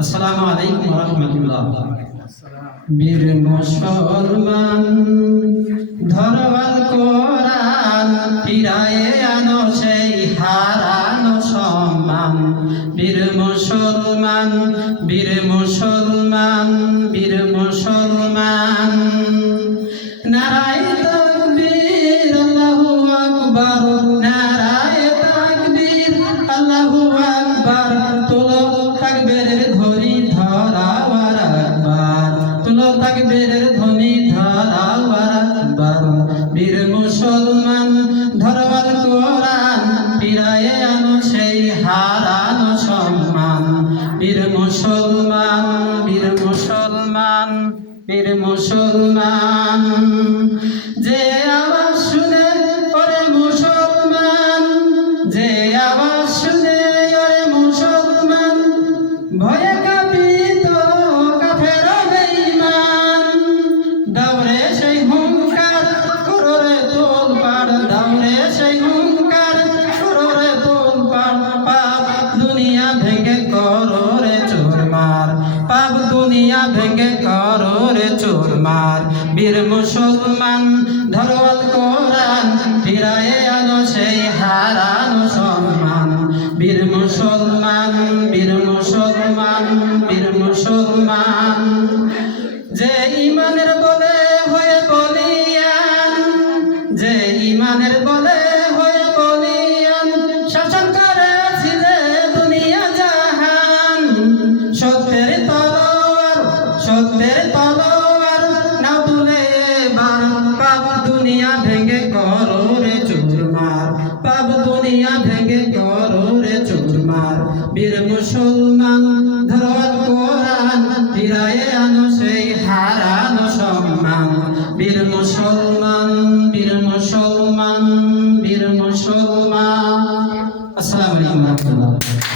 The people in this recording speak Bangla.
আসসালামু আলাইকুম রহমতুল্লাহ। বীর মুসলমান ধরওয়াল কোরআন ফিরায়ে আনো সেই হারানো সম্মান। বীর মুসলমান বীর মুসলমান বীর মুসলমান। নারায় তাকবীরের ধ্বনি ধরাওয়ার আকবার বীর মুসলমান, ধরওয়াল কোরআন ফিরায়ে আনো সেই হারানো সম্মান। বীর মুসলমান বীর মুসলমান বীর মুসলমান, যে চোরমার বীর মুসলমান ধরওয়াল কোরআন, ফিরায়ে আনো সেই হারানো সম্মান। বীর মুসলমান বীর মুসলমান বীর মুসলমান। যে ইমানের বলে হয়ে বলিয়ান, যে ইমানের বলে হয়ে বলিয়ান, শাসন করেছিলে দুনিয়া জাহান। সত্যের মুসলমান ধরত কোরআন ফিরায়ে আনো সেই হারানো সম্মান। বীর মুসলমান বীর মুসলমান বীর মুসলমান। আসসালামু আলাইকুম রাহমাতুল্লাহ।